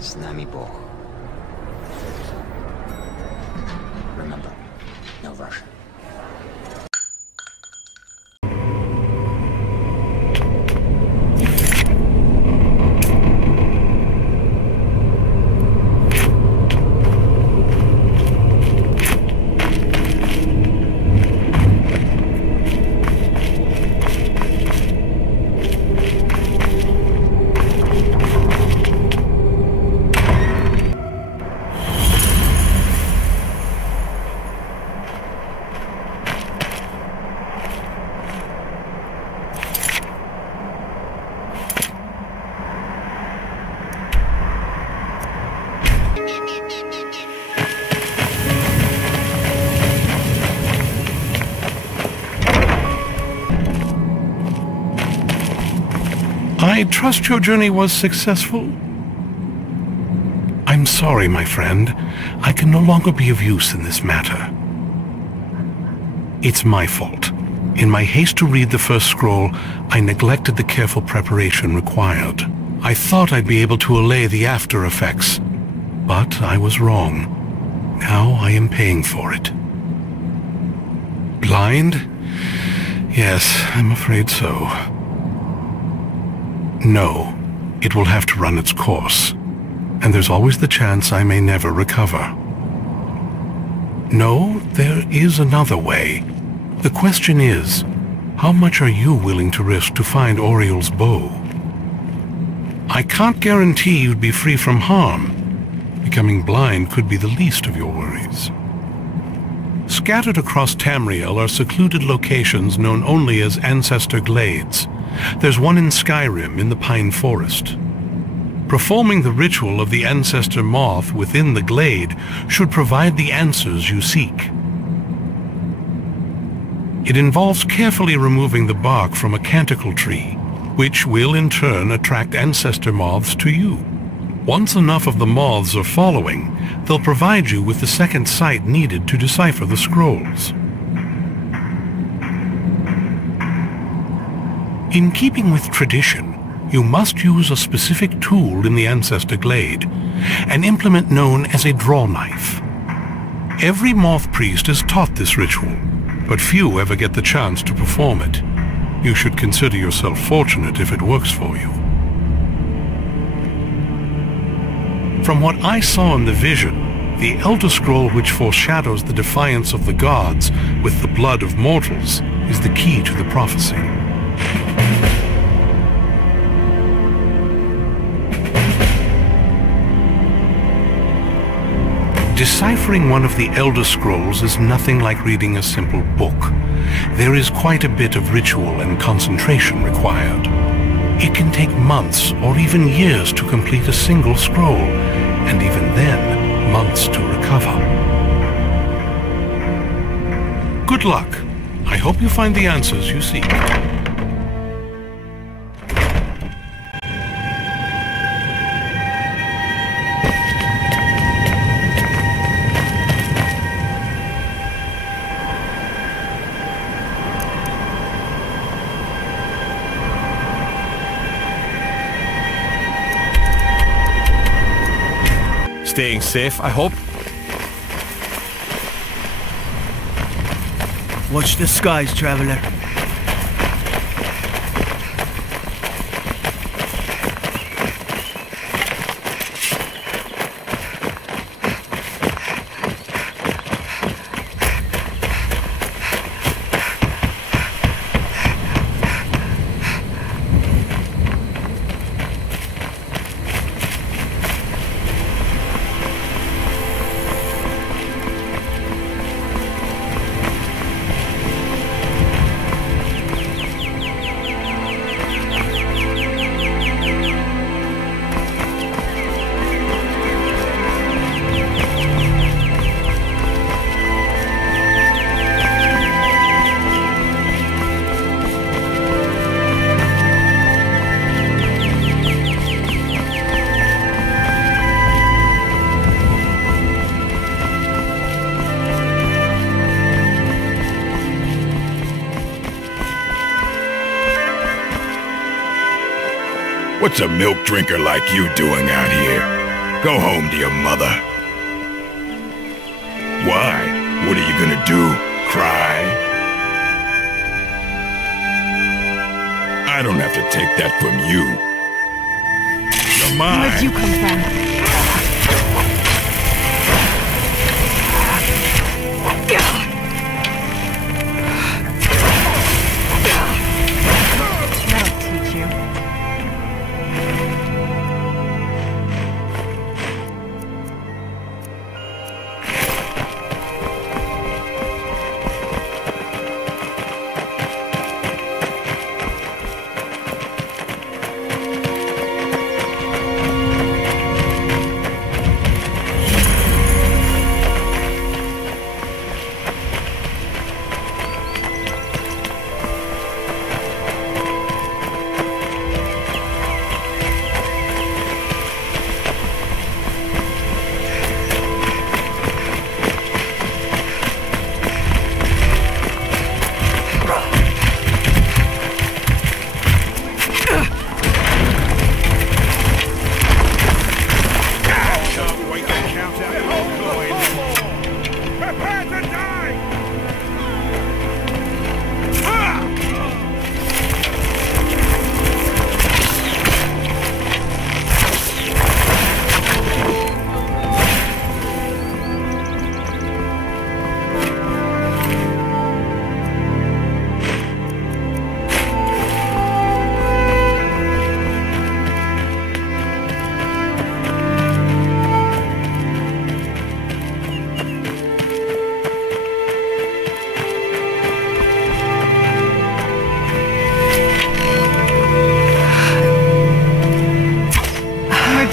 С нами Бог. Remember, no Russian. I trust your journey was successful? I'm sorry, my friend. I can no longer be of use in this matter. It's my fault. In my haste to read the first scroll, I neglected the careful preparation required. I thought I'd be able to allay the after effects, but I was wrong. Now I am paying for it. Blind? Yes, I'm afraid so. No, it will have to run its course, and there's always the chance I may never recover. No, there is another way. The question is, how much are you willing to risk to find Oriel's bow? I can't guarantee you'd be free from harm. Becoming blind could be the least of your worries. Scattered across Tamriel are secluded locations known only as Ancestor Glades. There's one in Skyrim in the Pine Forest. Performing the ritual of the Ancestor moth within the glade should provide the answers you seek. It involves carefully removing the bark from a canticle tree, which will in turn attract Ancestor moths to you. Once enough of the moths are following, they'll provide you with the second sight needed to decipher the scrolls. In keeping with tradition, you must use a specific tool in the Ancestor Glade, an implement known as a draw knife. Every moth priest is taught this ritual, but few ever get the chance to perform it. You should consider yourself fortunate if it works for you. From what I saw in the vision, the Elder Scroll which foreshadows the defiance of the gods with the blood of mortals is the key to the prophecy. Deciphering one of the Elder Scrolls is nothing like reading a simple book. There is quite a bit of ritual and concentration required. It can take months or even years to complete a single scroll, and even then, months to recover. Good luck. I hope you find the answers you seek. Staying safe, I hope. Watch the skies, traveler. What's a milk drinker like you doing out here? Go home to your mother. Why? What are you gonna do? Cry? I don't have to take that from you. You're mine. Where'd you come from? That'll teach you.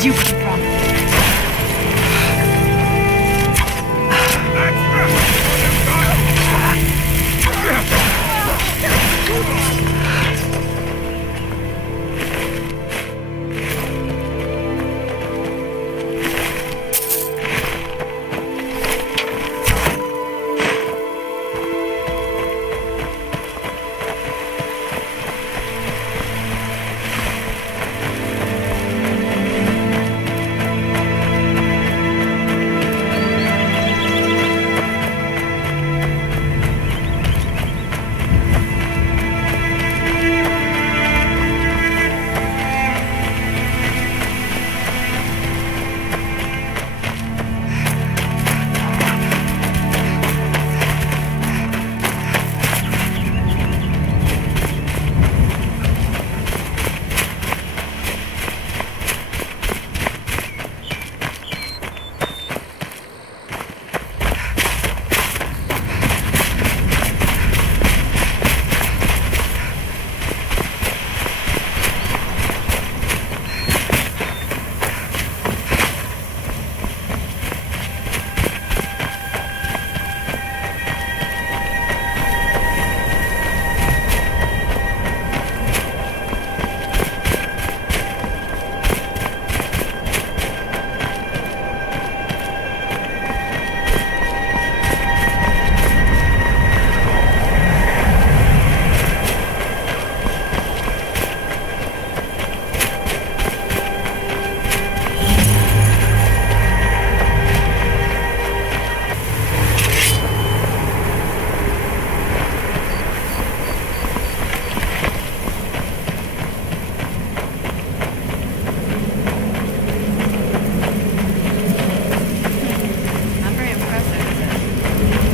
You come from?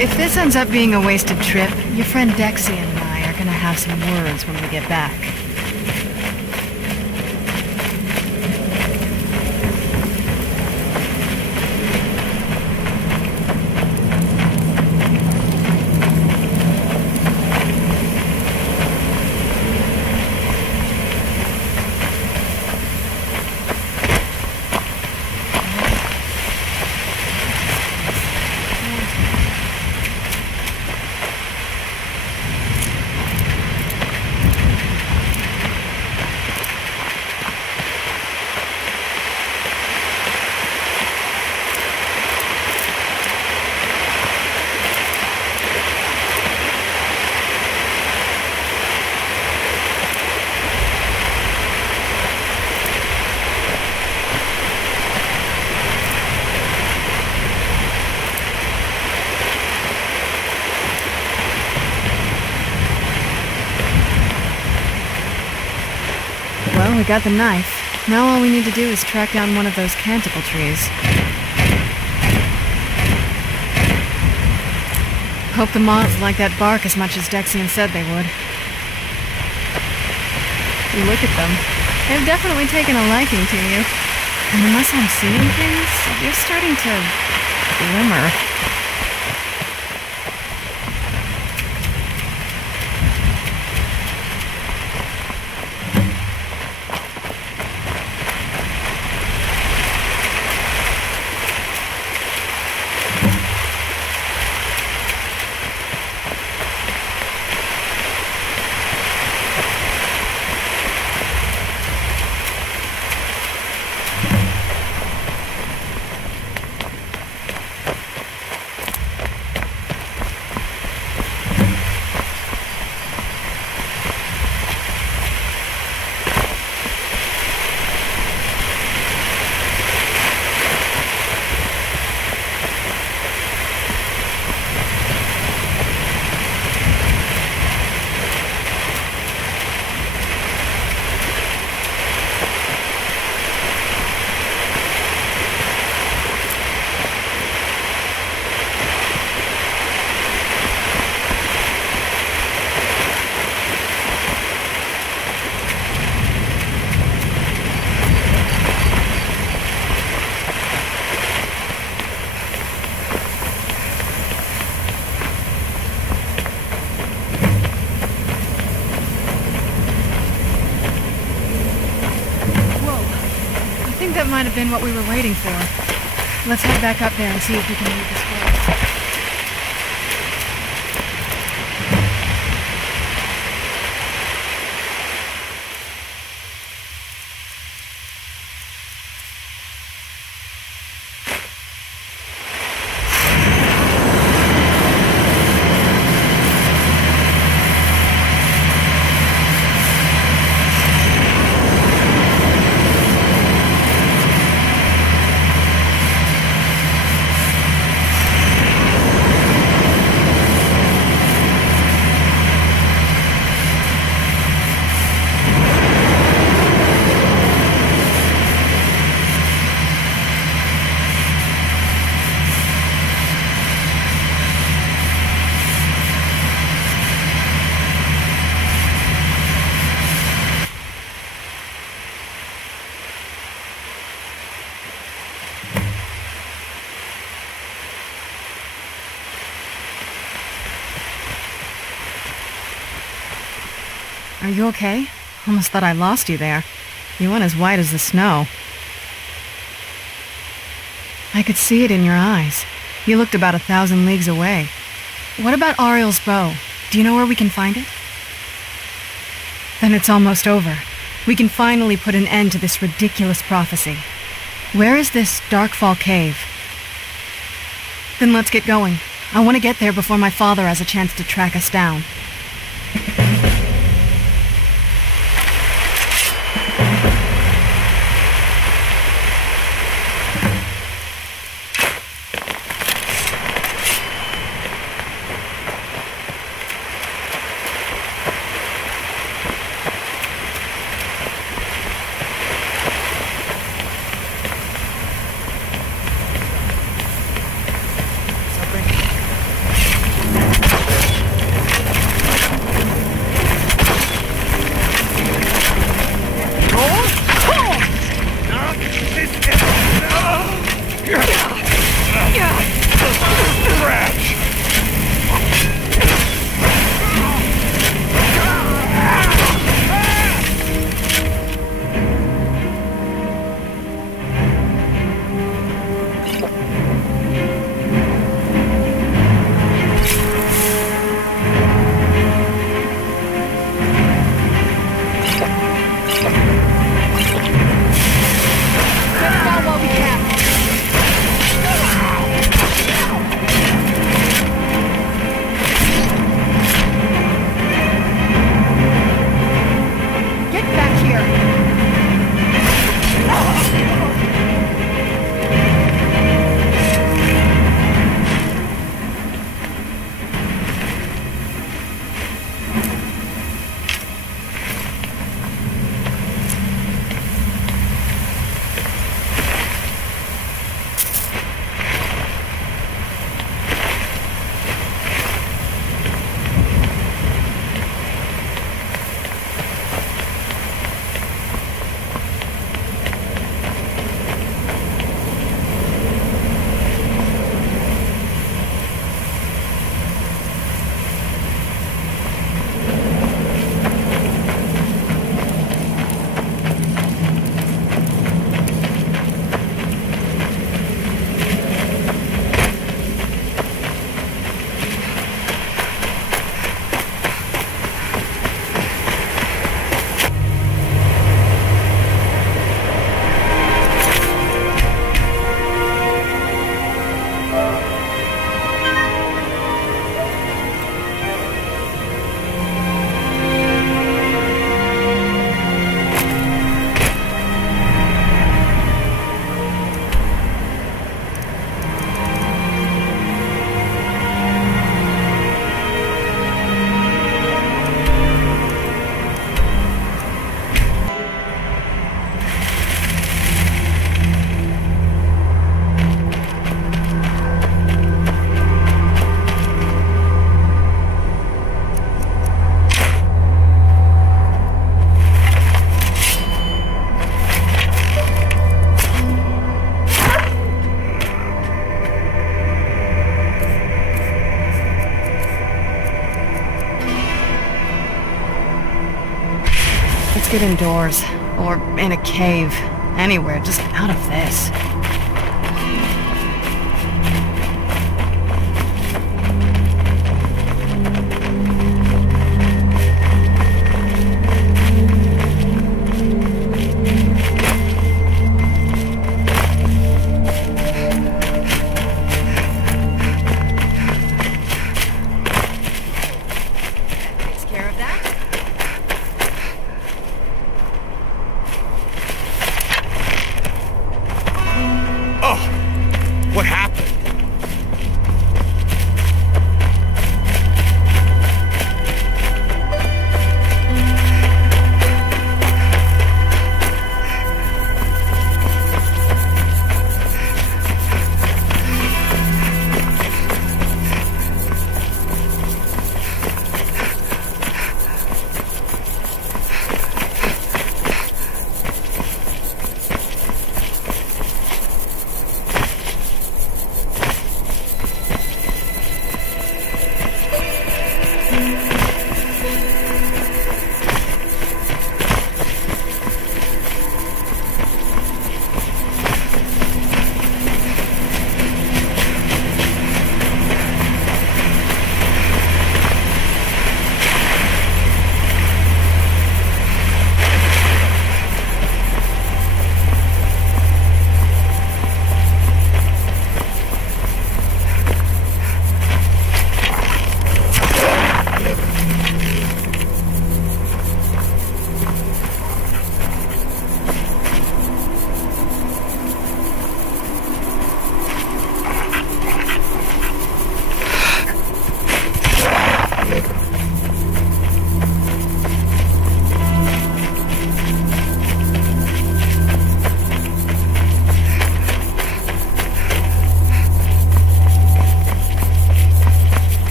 If this ends up being a wasted trip, your friend Dexy and I are gonna have some words when we get back. Well, we got the knife. Now all we need to do is track down one of those canticle trees. Hope the moths like that bark as much as Dexian said they would. Look at them. They've definitely taken a liking to you. And unless I'm seeing things, you're starting to glimmer. That might have been what we were waiting for. Let's head back up there and see if we can read the scrolls. Are you okay? Almost thought I lost you there. You went as white as the snow. I could see it in your eyes. You looked about 1,000 leagues away. What about Ariel's bow? Do you know where we can find it? Then it's almost over. We can finally put an end to this ridiculous prophecy. Where is this Darkfall cave? Then let's get going. I want to get there before my father has a chance to track us down. get indoors. Or in a cave. Anywhere, just out of this.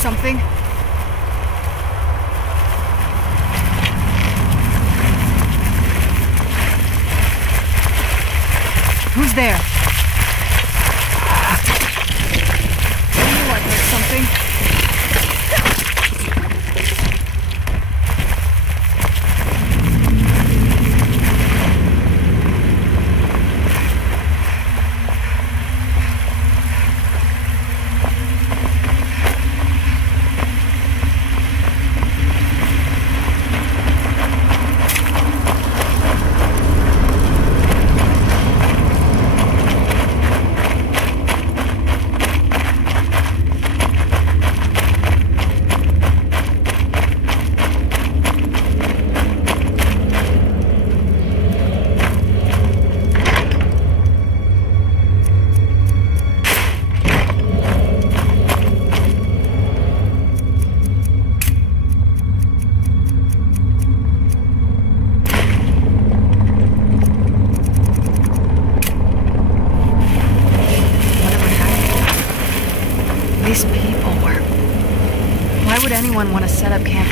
something? Who's there? I knew I heard something. anyone want to set up camp?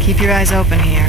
Keep your eyes open here.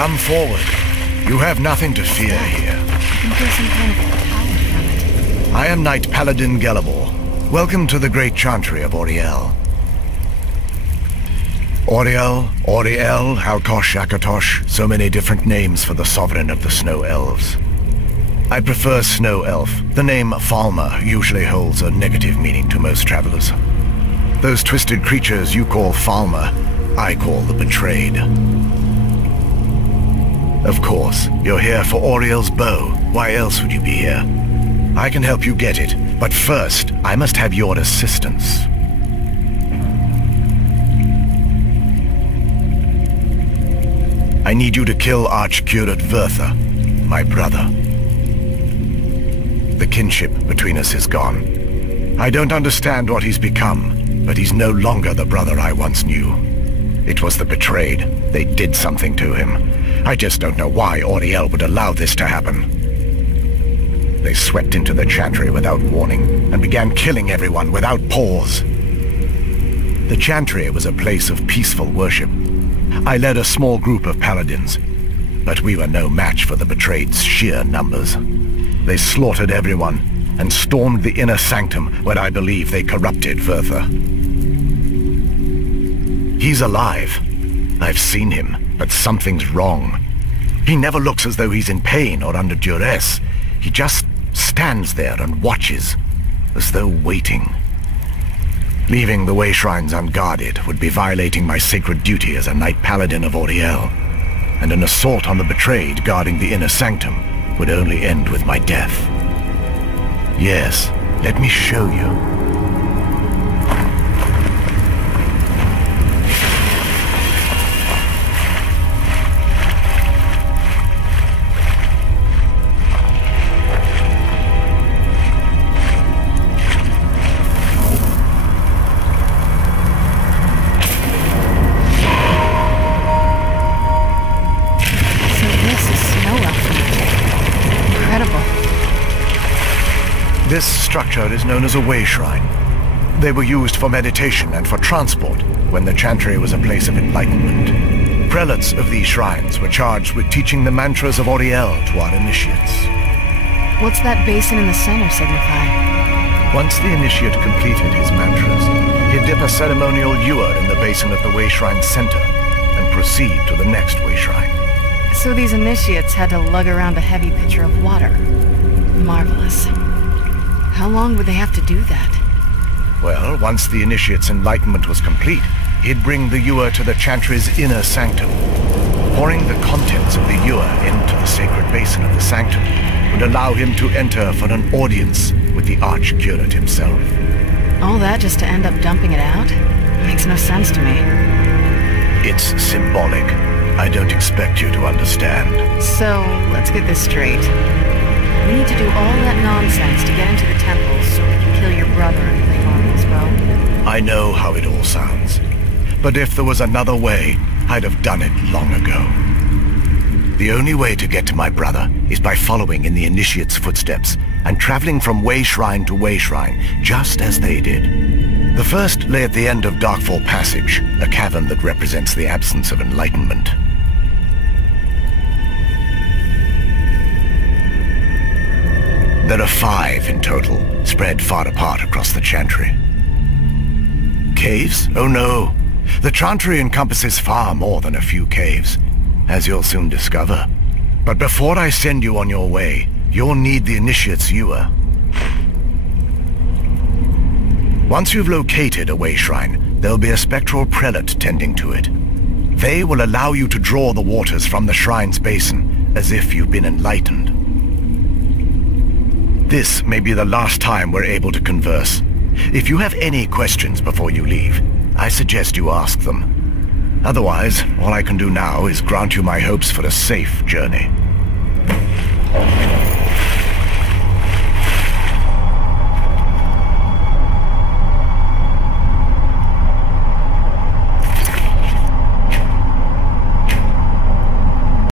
Come forward. You have nothing to fear here. I can feel some kind of power from it. I am Knight Paladin Gelabor. Welcome to the great chantry of Auriel. Auriel, Auriel, Halkosh, Akatosh, so many different names for the sovereign of the Snow Elves. I prefer Snow Elf. The name Falmer usually holds a negative meaning to most travelers. Those twisted creatures you call Falmer, I call the Betrayed. Of course, you're here for Auriel's bow. Why else would you be here? I can help you get it, but first, I must have your assistance. I need you to kill Archcurate Vertha, my brother. The kinship between us is gone. I don't understand what he's become, but he's no longer the brother I once knew. It was the Betrayed. They did something to him. I just don't know why Auriel would allow this to happen. They swept into the chantry without warning and began killing everyone without pause. The chantry was a place of peaceful worship. I led a small group of paladins, but we were no match for the Betrayed's sheer numbers. They slaughtered everyone and stormed the inner sanctum where I believe they corrupted Vertha. He's alive. I've seen him, but something's wrong. He never looks as though he's in pain or under duress. He just stands there and watches, as though waiting. Leaving the way shrines unguarded would be violating my sacred duty as a Knight Paladin of Auriel, and an assault on the Betrayed guarding the inner sanctum would only end with my death. Yes, let me show you. This structure is known as a way shrine. They were used for meditation and for transport when the chantry was a place of enlightenment. prelates of these shrines were charged with teaching the mantras of Auriel to our initiates. What's that basin in the center signify? Once the initiate completed his mantras, he'd dip a ceremonial ewer in the basin at the way shrine's center and proceed to the next way shrine. So these initiates had to lug around a heavy pitcher of water. Marvelous. How long would they have to do that? Well, once the initiate's enlightenment was complete, he'd bring the ewer to the chantry's inner sanctum. Pouring the contents of the ewer into the sacred basin of the sanctum would allow him to enter for an audience with the arch-curate himself. All that just to end up dumping it out? Makes no sense to me. It's symbolic. I don't expect you to understand. So, let's get this straight. We need to do all that nonsense to get into the temple so we can kill your brother and claim Auriel's bow. I know how it all sounds. But if there was another way, I'd have done it long ago. The only way to get to my brother is by following in the initiate's footsteps and traveling from way shrine to way shrine, just as they did. The first lay at the end of Darkfall Passage, a cavern that represents the absence of enlightenment. There are 5 in total, spread far apart across the chantry. Caves? Oh no. The chantry encompasses far more than a few caves, as you'll soon discover. But before I send you on your way, you'll need the initiate's ewer. Once you've located a way shrine, there'll be a spectral prelate tending to it. They will allow you to draw the waters from the shrine's basin, as if you've been enlightened. This may be the last time we're able to converse. If you have any questions before you leave, I suggest you ask them. Otherwise, all I can do now is grant you my hopes for a safe journey.